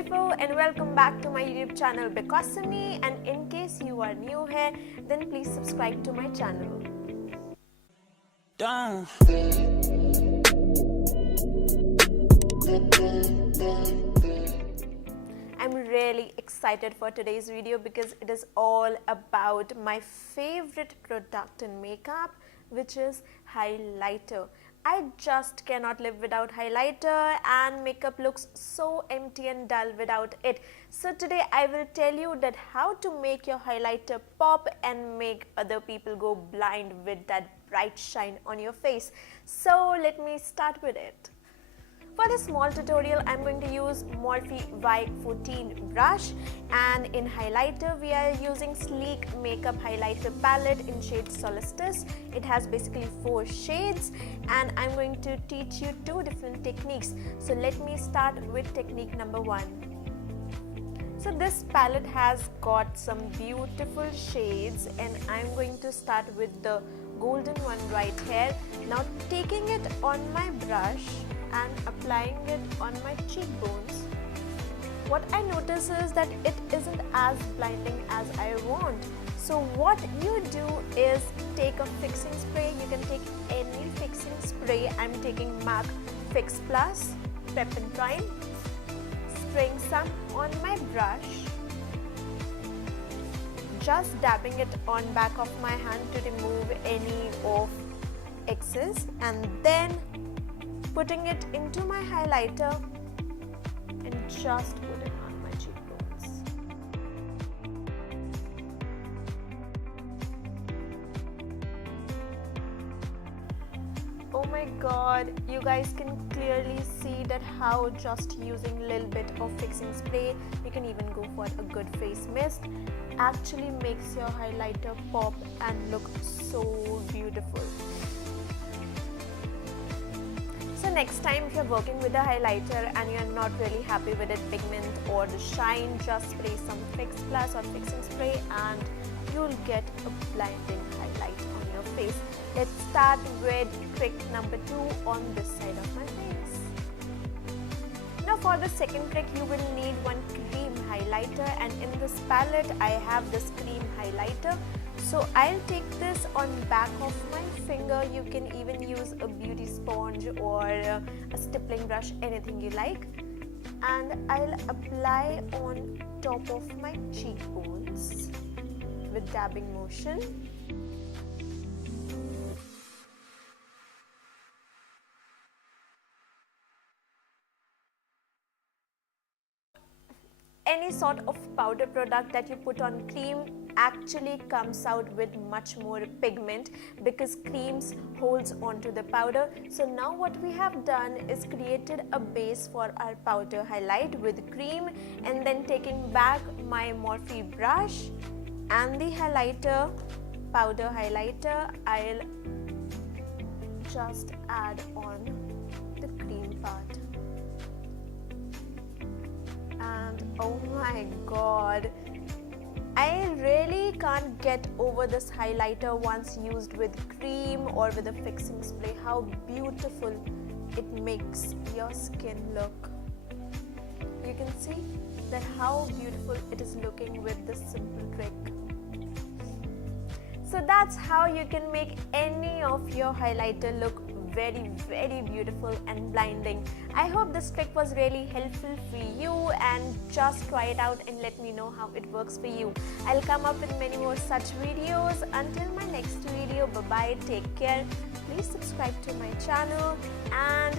beautiful, and welcome back to my YouTube channel bcosmi, and in case you are new here, then please subscribe to my channel. Done. I'm really excited for today's video because it is all about my favorite product in makeup, which is highlighter. I just cannot live without highlighter, and makeup looks so empty and dull without it. So today I will tell you that how to make your highlighter pop and make other people go blind with that bright shine on your face. So let me start with it. For this small tutorial, I'm going to use Morphe Y14 brush, and in highlighter we are using Sleek Makeup Highlighter Palette in shade Solstice. It has basically 4 shades, and I'm going to teach you 2 different techniques. So let me start with technique number 1. So this palette has got some beautiful shades, and I'm going to start with the golden one right here. Now taking it on my brush and applying it on my cheekbones, what I notice is that it isn't as blinding as I want. So what you do is take a fixing spray. You can take any fixing spray. I'm taking MAC Fix Plus Prep and Prime, spraying some on my brush, just dabbing it on back of my hand to remove any of excess, and then putting it into my highlighter and just put it on my cheekbones. Oh my god, you guys can clearly see that how just using a little bit of fixing spray, you can even go for a good face mist, actually makes your highlighter pop and look so beautiful. So next time if you're working with a highlighter and you're not really happy with its pigment or the shine, just spray some Fix Plus or fixing spray and you'll get a blinding highlight on your face. Let's start with trick number 2 on this side of my face. Now for the second trick, you will need one cream highlighter, and in this palette I have this cream highlighter. So I'll take this on back of my finger. You can even use a beauty sponge or a stippling brush, anything you like, and I'll apply on top of my cheekbones with dabbing motion. Any sort of powder product that you put on cream actually comes out with much more pigment because creams holds onto the powder. So now what we have done is created a base for our powder highlight with cream, and then taking back my Morphe brush and the highlighter, powder highlighter, I'll just add on the cream part. And oh my god, I really can't get over this highlighter once used with cream or with a fixing spray, how beautiful it makes your skin look. You can see that how beautiful it is looking with this simple trick. So that's how you can make any of your highlighter look very beautiful and blinding. I hope this trick was really helpful for you, and just try it out and let me know how it works for you. I'll come up with many more such videos. Until my next video, bye bye, take care. Please subscribe to my channel and